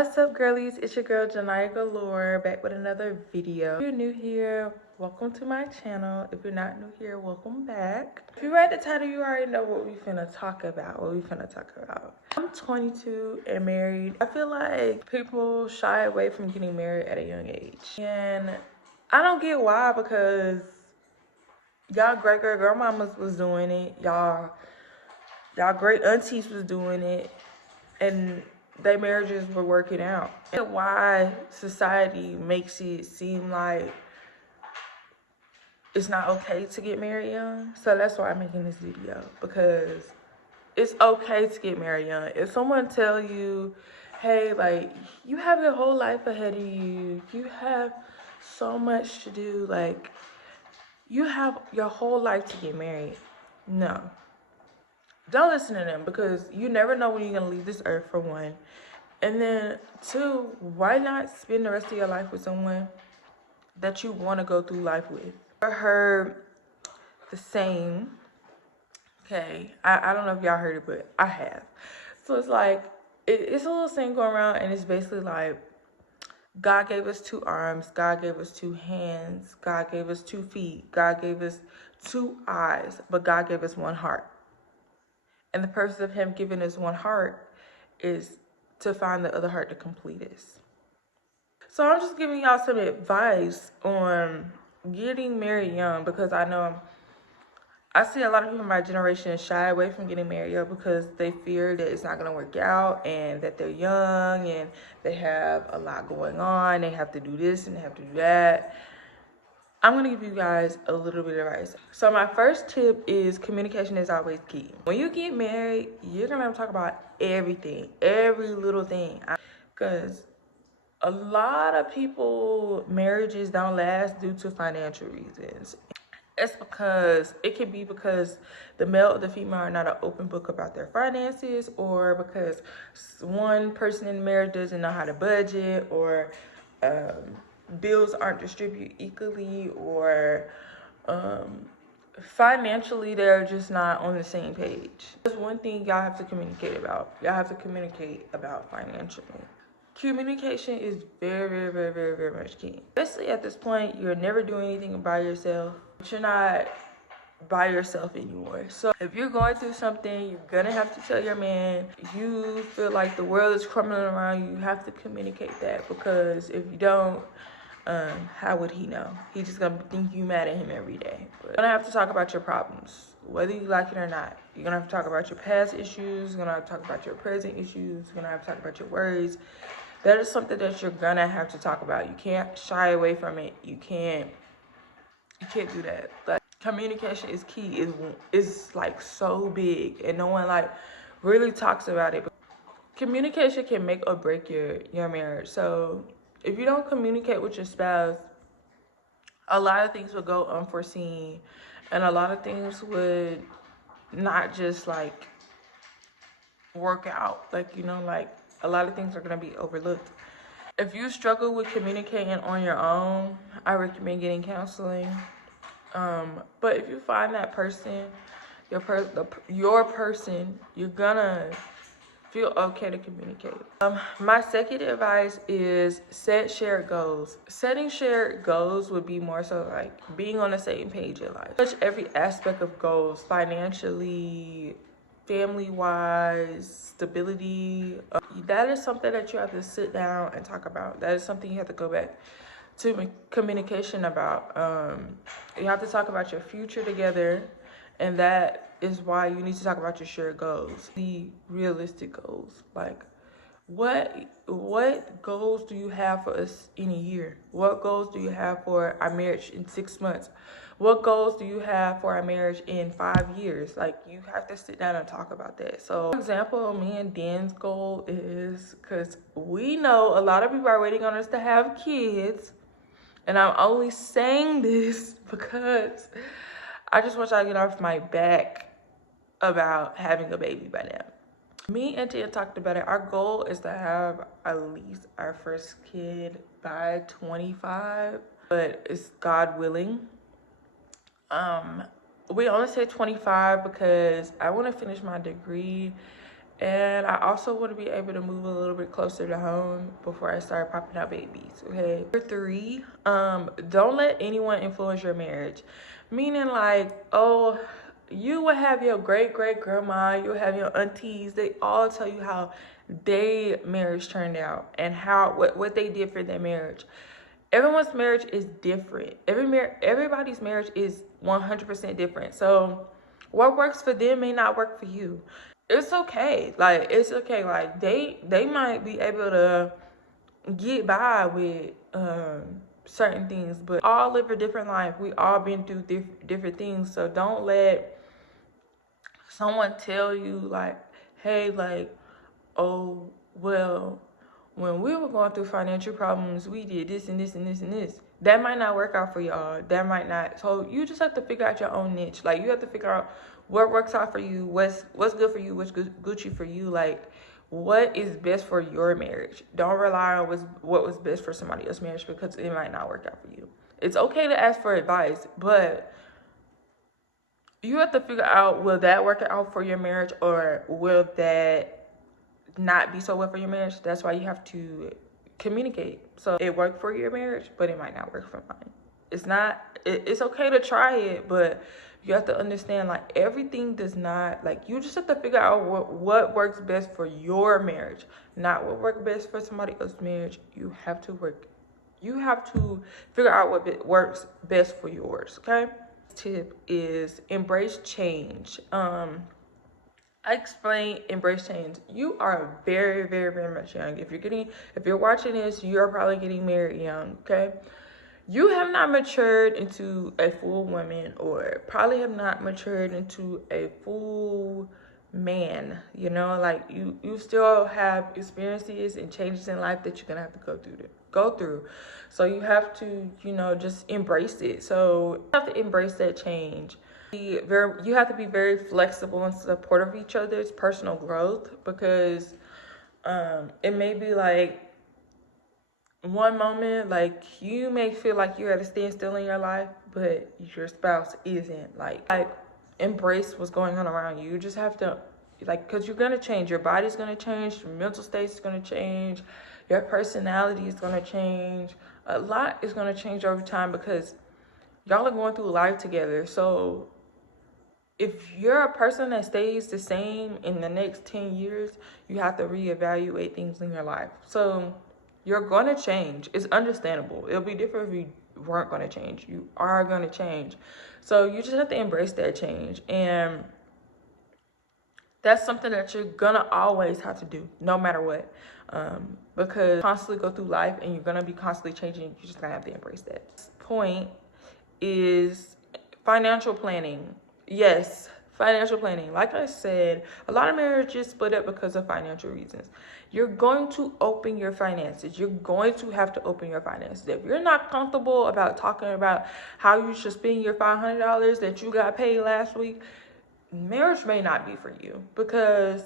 What's up, girlies? It's your girl Janaya Galore back with another video. If you're new here, welcome to my channel. If you're not new here, welcome back. If you read the title, you already know what we finna talk about. I'm 22 and married. I feel like people shy away from getting married at a young age, and I don't get why, because y'all great grandmamas was doing it, y'all great aunties was doing it, and their marriages were working out. And why society makes it seem like it's not okay to get married young. So that's why I'm making this video, because it's okay to get married young. If someone tell you, hey, like, you have your whole life ahead of you, you have so much to do, like, you have your whole life to get married, no. Don't listen to them, because you never know when you're going to leave this earth, for one. And then, two, why not spend the rest of your life with someone that you want to go through life with? I heard the saying, okay, I don't know if y'all heard it, but I have. So it's like, it's a little saying going around, and it's basically like, God gave us 2 arms, God gave us 2 hands, God gave us 2 feet, God gave us 2 eyes, but God gave us 1 heart. And the purpose of him giving us 1 heart is to find the other heart to complete us. So I'm just giving y'all some advice on getting married young, because I see a lot of people in my generation shy away from getting married young because they fear that it's not going to work out, and that they're young and they have a lot going on. They have to do this and they have to do that. I'm going to give you guys a little bit of advice. So my first tip is communication is always key. When you get married, you're going to have to talk about everything, every little thing. Because a lot of people, marriages don't last due to financial reasons. It's because, it could be because the male or the female are not an open book about their finances, or because one person in the marriage doesn't know how to budget, or bills aren't distributed equally, or financially they're just not on the same page. There's one thing y'all have to communicate about. Y'all have to communicate about financially. Communication is very much key. Especially at this point, you're never doing anything by yourself. You're not by yourself anymore. So if you're going through something, you're gonna have to tell your man. You feel like the world is crumbling around you, you have to communicate that, because if you don't, how would he know? He's just gonna think you mad at him every day. But you're gonna have to talk about your problems, whether you like it or not. You're gonna have to talk about your past issues. You're gonna have to talk about your present issues. You're gonna have to talk about your worries. That is something that you're gonna have to talk about. You can't shy away from it. You can't do that. Like, communication is key. It's like so big, and no one like really talks about it. Communication can make or break your marriage. So if you don't communicate with your spouse, a lot of things would go unforeseen, and a lot of things would not just like work out. Like, you know, like, a lot of things are gonna be overlooked. If you struggle with communicating on your own, I recommend getting counseling. But if you find that person, your person, you're gonna feel okay to communicate. My second advice is set shared goals. Setting shared goals would be more so like being on the same page in life. Touch every aspect of goals, financially, family-wise, stability. That is something that you have to sit down and talk about. That is something you have to go back to communication about. You have to talk about your future together, and that is why you need to talk about your shared goals, the realistic goals. Like, what goals do you have for us in a year? What goals do you have for our marriage in 6 months? What goals do you have for our marriage in 5 years? Like, you have to sit down and talk about that. So, for example, me and Dan's goal is, because we know a lot of people are waiting on us to have kids, and I'm only saying this because I just want y'all to get off my back about having a baby by now. Me and Tia talked about it. Our goal is to have at least our first kid by 25, but it's God willing. We only say 25 because I want to finish my degree And I also want to be able to move a little bit closer to home before I start popping out babies, okay? Number 3, don't let anyone influence your marriage. Meaning like, oh, you will have your great-great-grandma, you'll have your aunties, they all tell you how their marriage turned out and how what they did for their marriage. Everyone's marriage is different. Everybody's marriage is 100% different. So what works for them may not work for you. It's okay. Like, it's okay. Like, they might be able to get by with certain things, but all live a different life. We all been through different things. So don't let someone tell you like, hey, like, oh, well, when we were going through financial problems, we did this and this and this and this. That might not work out for y'all. That might not. So you just have to figure out your own niche. Like, you have to figure out what works out for you, what's good for you, what's Gucci for you. Like, what is best for your marriage. Don't rely on what was best for somebody else's marriage, because it might not work out for you. It's okay to ask for advice, but you have to figure out, will that work out for your marriage, or will that not be so well for your marriage? That's why you have to communicate. So it worked for your marriage, but it might not work for mine. It's okay to try it, but you have to understand, like, everything does not, like, you just have to figure out what works best for your marriage, not what works best for somebody else's marriage. You have to figure out what works best for yours, okay? Tip is embrace change. I explain embrace change. You are very, very, very much young. If you're watching this, you're probably getting married young, okay? You have not matured into a full woman, or probably have not matured into a full man, you know? Like, you still have experiences and changes in life that you're gonna have to go through. So you have to, just embrace it. So you have to embrace that change. You have to be very flexible and supportive of each other's personal growth, because it may be like one moment, like, you may feel like you're at a standstill in your life, but your spouse isn't. Like embrace what's going on around you. You just have to, like, because you're gonna change. Your body's gonna change. Your mental state is gonna change. Your personality is gonna change. A lot is gonna change over time, because y'all are going through life together. So if you're a person that stays the same in the next 10 years, you have to reevaluate things in your life. So you're going to change. It's understandable. It'll be different if you weren't going to change. You are going to change. So you just have to embrace that change. And that's something that you're going to always have to do, no matter what. Because you constantly go through life and you're going to be constantly changing. You're just going to have to embrace that. Point is financial planning. Yes, financial planning. Like I said, a lot of marriages split up because of financial reasons. You're going to open your finances. You're going to have to open your finances. If you're not comfortable about talking about how you should spend your $500 that you got paid last week, marriage may not be for you, because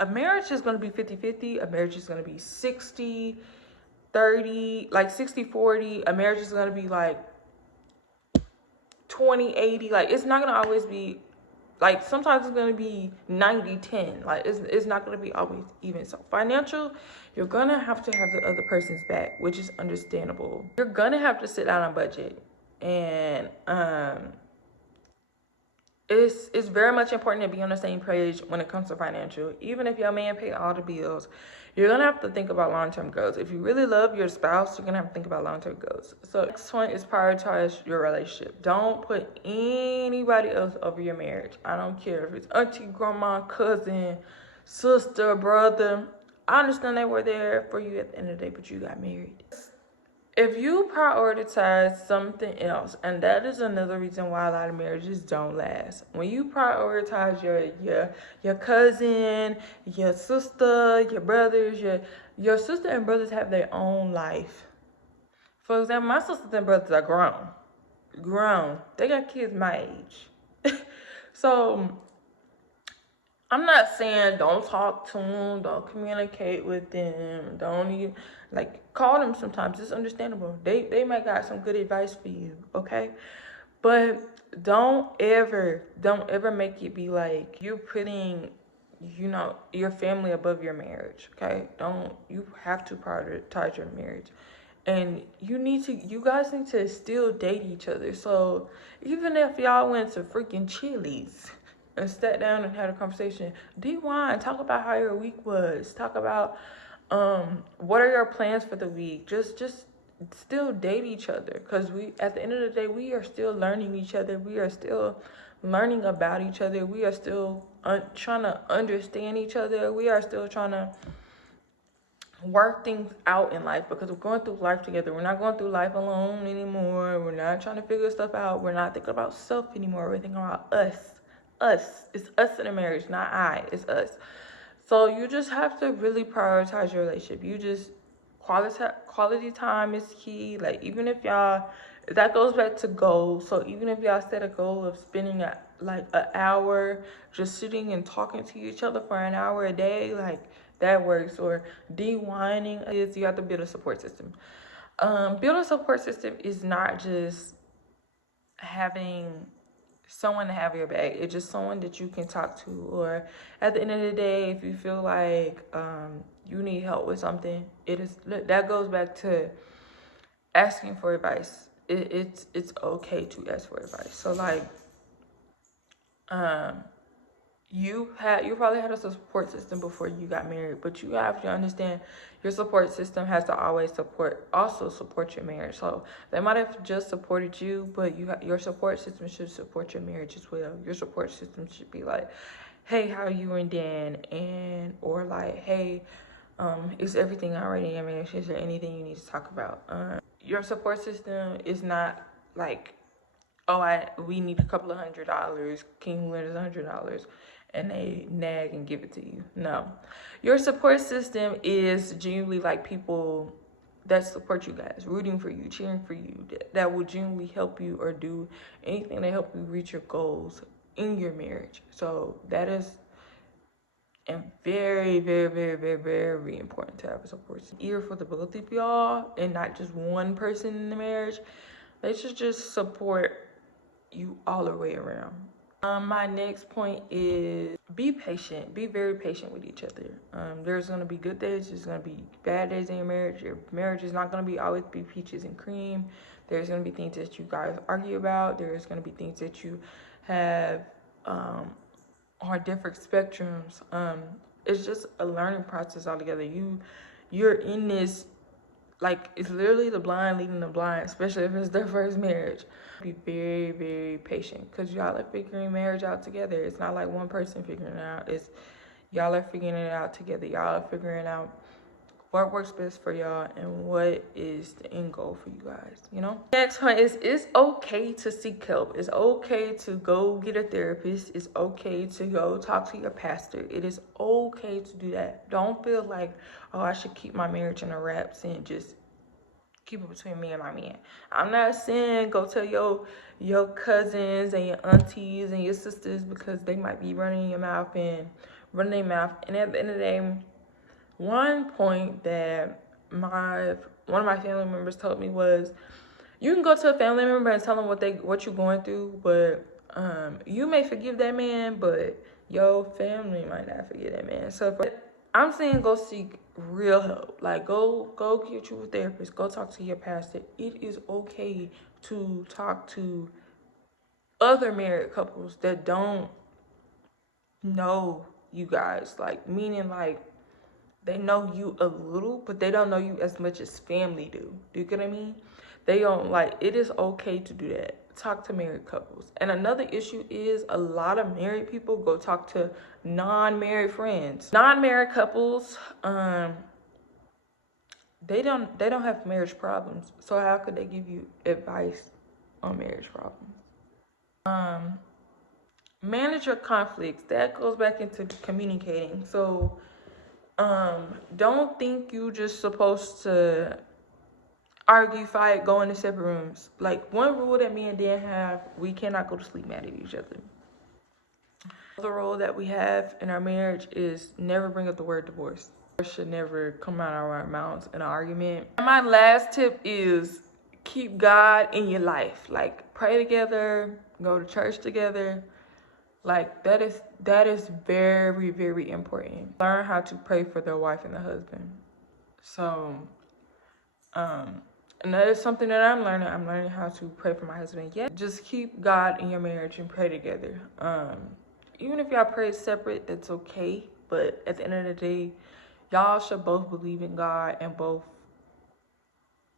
a marriage is going to be 50-50. A marriage is going to be 60-30, like 60-40. A marriage is going to be like 20-80. Like, it's not gonna always be, like, sometimes it's gonna be 90-10. Like, it's not gonna be always even. So financial, you're gonna have to have the other person's back, which is understandable. You're gonna have to sit down on budget, and it's very much important to be on the same page when it comes to financial. Even if your man paid all the bills, you're gonna have to think about long-term goals. If you really love your spouse, you're gonna have to think about long-term goals. So next one is prioritize your relationship. Don't put anybody else over your marriage. I don't care if it's auntie, grandma, cousin, sister, brother. I understand they were there for you at the end of the day, but you got married. If you prioritize something else, and that is another reason why a lot of marriages don't last. When you prioritize your cousin, your sister, your brothers, your sister and brothers have their own life. For example, my sisters and brothers are grown. They got kids my age. So I'm not saying don't talk to them, don't communicate with them, don't even, like, call them sometimes. It's understandable. They might got some good advice for you, okay? But don't ever make it be like you're putting you know, your family above your marriage. Okay, you have to prioritize your marriage, and you guys need to still date each other. So even if y'all went to freaking Chili's and sat down and had a conversation, D1, talk about how your week was. Talk about what are your plans for the week. Just still date each other, because we, at the end of the day, we are still learning each other. We are still learning about each other. We are still trying to understand each other. We are still trying to work things out in life, because we're going through life together. We're not going through life alone anymore. We're not trying to figure stuff out. We're not thinking about self anymore. We're thinking about us. It's us in a marriage, not I. It's us. So you just have to really prioritize your relationship. You just quality time is key. Like, even if y'all, that goes back to goals. So even if y'all set a goal of spending like an hour just sitting and talking to each other for an hour a day, like, that works. Or de-whining is, you have to build a support system. Build a support system is not just having someone to have your back. It's just someone that you can talk to. Or at the end of the day, if you feel like you need help with something, that goes back to asking for advice. It's okay to ask for advice. So like, you probably had a support system before you got married, but you have to understand your support system has to always also support your marriage. So they might have just supported you, but your support system should support your marriage as well. Your support system should be like, hey, how are you and Dan? Or like, hey, is everything already in your marriage? Is there anything you need to talk about? Your support system is not like, oh, we need a couple of $100. Can you lend us $100? And they nag and give it to you. No. Your support system is genuinely like people that support you guys, rooting for you, cheering for you, that will genuinely help you or do anything to help you reach your goals in your marriage. So that is very, very, very, very, very important to have a support system. Either for the both of y'all and not just one person in the marriage. They should just support you all the way around. My next point is be patient. Be very patient with each other. There's gonna be good days. There's gonna be bad days in your marriage. Your marriage is not gonna always be peaches and cream. There's gonna be things that you guys argue about. There's gonna be things that you have on different spectrums. It's just a learning process altogether. You're in this, like, it's literally the blind leading the blind, especially if it's their first marriage. Be very, very patient, because y'all are figuring marriage out together. It's not like one person figuring it out. It's y'all are figuring it out together. Y'all are figuring out what works best for y'all and what is the end goal for you guys, you know? Next point is, it's okay to seek help. It's okay to go get a therapist. It's okay to go talk to your pastor. It is okay to do that. Don't feel like, oh, I should keep my marriage in the wraps and just keep it between me and my man. I'm not saying go tell your cousins and your aunties and your sisters, because they might be running their mouth. And at the end of the day, one point that one of my family members told me was, you can go to a family member and tell them what you're going through, but you may forgive that man, but your family might not forgive that man. So I'm saying go seek real help. Like, go get you a therapist. Go talk to your pastor. It is okay to talk to other married couples that don't know you guys. Like, meaning like, they know you a little, but they don't know you as much as family do. Do you get what I mean? They don't, like, it is okay to do that. Talk to married couples. And another issue is, a lot of married people go talk to non-married friends. Non-married couples, they don't have marriage problems. So how could they give you advice on marriage problems? Manage your conflicts. That goes back into communicating. So don't think you just supposed to argue, fight, go into separate rooms. Like, one rule that me and Dan have, we cannot go to sleep mad at each other. The rule that we have in our marriage is never bring up the word divorce. It should never come out of our mouths in an argument. And my last tip is keep God in your life. Like, pray together, go to church together, Like that is very, very important. Learn how to pray for their wife and the husband. So and that is something that I'm learning. I'm learning how to pray for my husband. Yeah, just keep God in your marriage and pray together. Even if y'all pray separate, that's okay. But at the end of the day, y'all should both believe in God and both.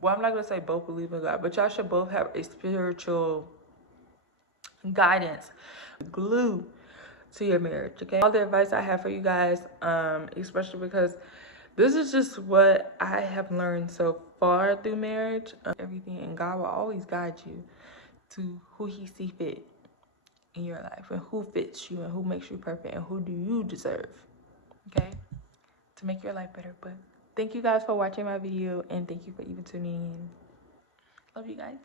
Well, I'm not gonna say both believe in God, but y'all should both have a spiritual guidance, glue to your marriage. Okay, all the advice I have for you guys, especially because this is just what I have learned so far through marriage. Everything, and God will always guide you to who He see fit in your life, and who fits you, and who makes you perfect, and who do you deserve. Okay, to make your life better. But thank you guys for watching my video, and thank you for even tuning in. Love you guys.